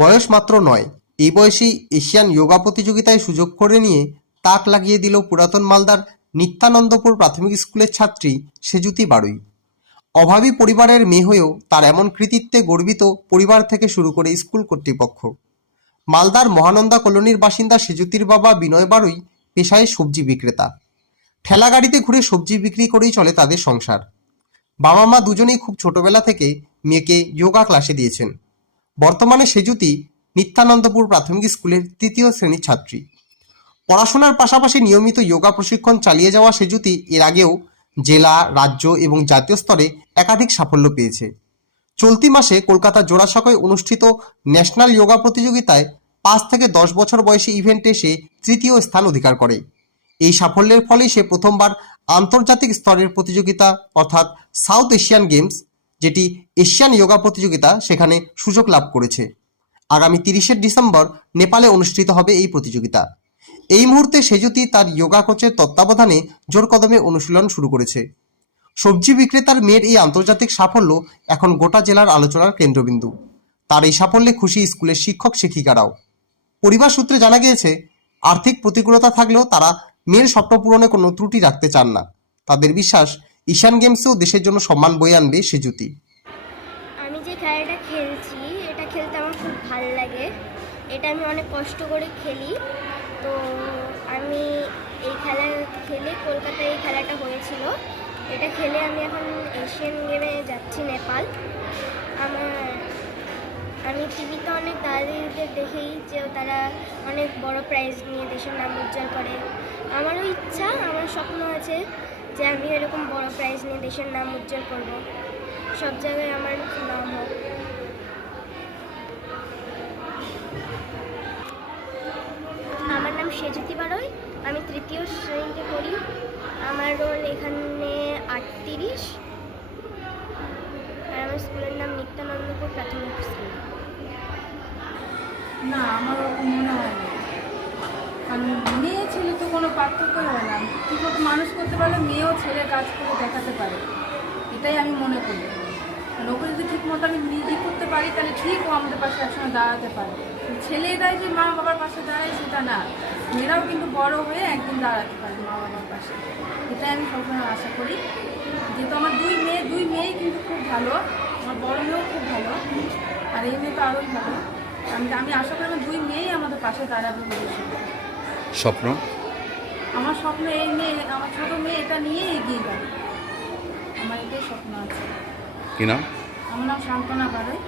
বয়স মাত্র ৯, এই বয়সেই এশিয়ান যোগা প্রতিযোগিতায় সুযোগ করে নিয়ে তাক লাগিয়ে দিল পুরাতন মালদার নিত্যানন্দপুর প্রাথমিক স্কুলের ছাত্রী সেজুতি বাড়ুই। অভাবী পরিবারের মেয়ে হয়েও তার এমন কৃতিত্বে গর্বিত পরিবার থেকে শুরু করে স্কুল কর্তৃপক্ষ। মালদার মহানন্দা কলোনির বাসিন্দা সেজুতির বাবা বিনয় বাড়ুই পেশায় সবজি বিক্রেতা। ঠেলা গাড়িতে ঘুরে সবজি বিক্রি করেই চলে তাদের সংসার। বাবা মা দুজনেই খুব ছোটবেলা থেকে মেয়েকে যোগা ক্লাসে দিয়েছেন। বর্তমানে সেজুতি নিত্যানন্দপুর প্রাথমিক স্কুলের ৩য় শ্রেণীর ছাত্রী। পড়াশোনার পাশাপাশি নিয়মিত যোগা প্রশিক্ষণ চালিয়ে যাওয়া সেজুতি এর আগেও জেলা, রাজ্য এবং জাতীয় স্তরে একাধিক সাফল্য পেয়েছে। চলতি মাসে কলকাতার জোড়াসাঁকোয় অনুষ্ঠিত ন্যাশনাল যোগা প্রতিযোগিতায় ৫ থেকে ১০ বছর বয়সী ইভেন্টে সে তৃতীয় স্থান অধিকার করে। এই সাফল্যের ফলেই সে প্রথমবার আন্তর্জাতিক স্তরের প্রতিযোগিতা অর্থাৎ সাউথ এশিয়ান গেমস, যেটি এশিয়ান যোগা প্রতিযোগিতা, সেখানে সুযোগ লাভ করেছে। আগামী ৩০শে ডিসেম্বর নেপালে অনুষ্ঠিত হবে এই প্রতিযোগিতা। এই মুহূর্তে সেজুতি তার যোগা কোচের তত্ত্বাবধানে জোর কদমে অনুশীলন শুরু করেছে। সবজি বিক্রেতার মেয়ের এই আন্তর্জাতিক সাফল্য এখন গোটা জেলার আলোচনার কেন্দ্রবিন্দু। তার এই সাফল্যে খুশি স্কুলের শিক্ষক শিক্ষিকারাও। পরিবার সূত্রে জানা গিয়েছে, আর্থিক প্রতিকূলতা থাকলেও তারা মেয়ের স্বপ্ন পূরণে কোনো ত্রুটি রাখতে চান না। তাদের বিশ্বাস, এশিয়ান গেমসেও দেশের জন্য সম্মান বয়ে আনবে সেজুতি। আমি যে খেলাটা খেলছি, এটা খেলতে আমার খুব ভালো লাগে। এটা আমি অনেক কষ্ট করে খেলি। তো আমি এই খেলা খেলে, কলকাতায় এই খেলাটা হয়েছিল, এটা খেলে আমি এখন এশিয়ান গেমে যাচ্ছি নেপাল। আমি টিভিতে অনেক দাদাদিদের দেখেই যে তারা অনেক বড় প্রাইজ নিয়ে দেশের নাম উজ্জ্বল করে। আমারও ইচ্ছা, আমার স্বপ্ন আছে যে আমি এরকম বড় প্রাইজ নিয়ে দেশের নাম উজ্জ্বল করব, সব জায়গায় আমার নাম হোক। আমার নাম সেজুতি বাড়ুই, আমি ৩য় শ্রেণীতে পড়ি। আমার রোল এখানে ৩৮। আর আমার স্কুলের নাম নিত্যানন্দপুর প্রাথমিক স্কুল। না, আমার ওরকম মনে হয় না। কারণ মেয়ে ছেলে তো কোনো পার্থক্যই হয় না। ঠিকমতো মানুষ করতে পারলে মেয়েও ছেলে কাজ করে দেখাতে পারে, এটাই আমি মনে করি। কারণ ওকে যদি ঠিকমতো আমি নিজে করতে পারি, তাহলে ঠিক ও আমাদের পাশে একসময় দাঁড়াতে পারে। ছেলেরাই যে মা বাবার পাশে দাঁড়ায় সেটা না, মেয়েরাও কিন্তু বড় হয়ে একদিন দাঁড়াতে পারে মা বাবার পাশে। এটাই আমি সবসময় আশা করি। যেহেতু আমার দুই মেয়েই কিন্তু খুব ভালো, আমার বড় মেয়েও খুব ভালো, আর এই মেয়ে তো আরোই ভালো। আমি আশা করি আমার দুই মেয়েই আমাদের পাশে দাঁড়াবে ভবিষ্যতে। স্বপ্ন, আমার স্বপ্ন এই মেয়ে, আমার ছোট মেয়ে এটা নিয়ে এগিয়ে যাবে, আমার এটাই স্বপ্ন আছে। কি নাম? আমার নাম সান্ত্বনা বাড়ুই।